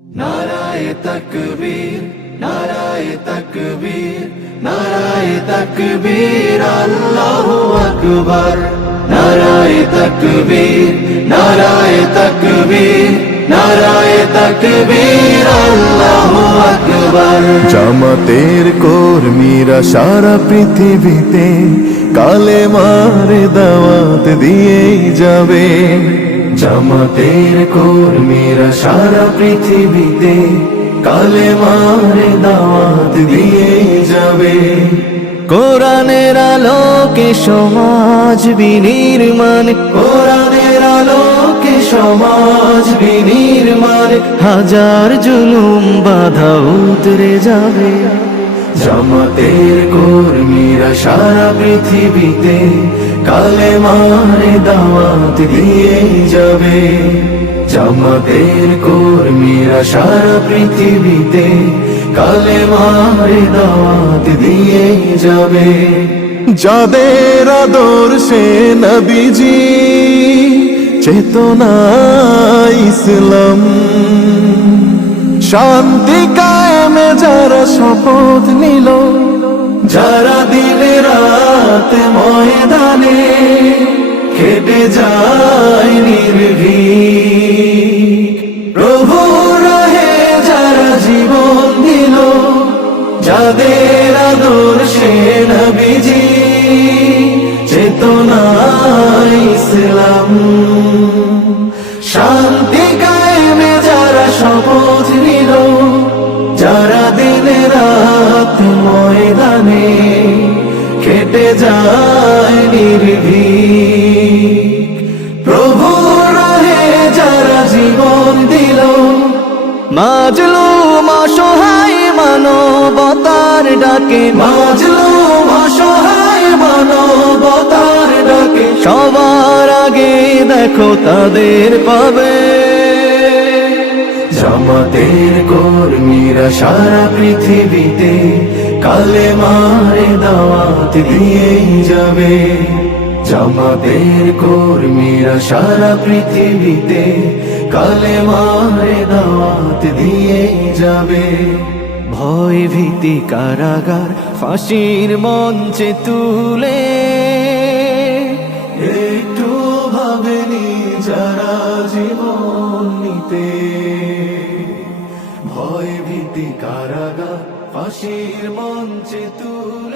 নারায়ে তাকবীর, নারায়ে তাকবীর, নারায়ে তাকবীর, আল্লাহু আকবার। নারায়ে তাকবীর, নারায়ে তাকবীর, নারায়ে তাকবীর, আল্লাহু আকবার। জামাতের কর্মীরা সারা পৃথিবীতে কালেমার দাওয়াত দিয়েই যাবে। জামাতের কর্মীরা সারা পৃথিবীতে কালেমার দাওয়াত দিয়ে যাবে। কোরআনের আলোকে সমাজ বিনির্মাণ, কোরআনের আলোকে সমাজ বিনির্মাণ, হাজার জুলুম বাধা উতরে যাবে। জামাতের কর্মীরা সারা পৃথিবীতে কালেমার দাওয়াত দিয়ে যাবে। জামাতের কর্মীরা সারা পৃথিবীতে কালেমার দাওয়াত দিয়ে যাবে। যাদের আদর্শে নবীজি চেতনা ইসলাম, শান্তি কায়েমে যারা শপথ নিল, যারা দিনে রাত ময়দানে খেটে যায় নির্ভীক, প্রভু রাহে যারা জীবন দিল, যাদের আদর্শে নবীজি চেতনা ইসলাম, শান্তি কায়েমে যারা শপথ নিল, যারা দিনে রাত ময়দানে খেটে যায় নির্ভীক, প্রভু রাহে যারা জীবন দিল, মাজলুম অসহায় মানবতার ডাকে, মাজলুম অসহায় মানবতার ডাকে, সবার আগে দেখো তাদের পাবে। জামাতের কর্মীরা সারা পৃথিবীতে কালেমার দাওয়াত দিয়ে যাবে। জামাতের কর্মীরা সারা পৃথিবীতে কালেমার দাওয়াত দিয়ে যাবে। ভয় ভীতি কারাগার ফাঁসির মঞ্চে তুলে, একটু ভাবেনি যারা জীবন নিতে, ভয় ভীতি কারাগার ফাঁসির মঞ্চে তুলে।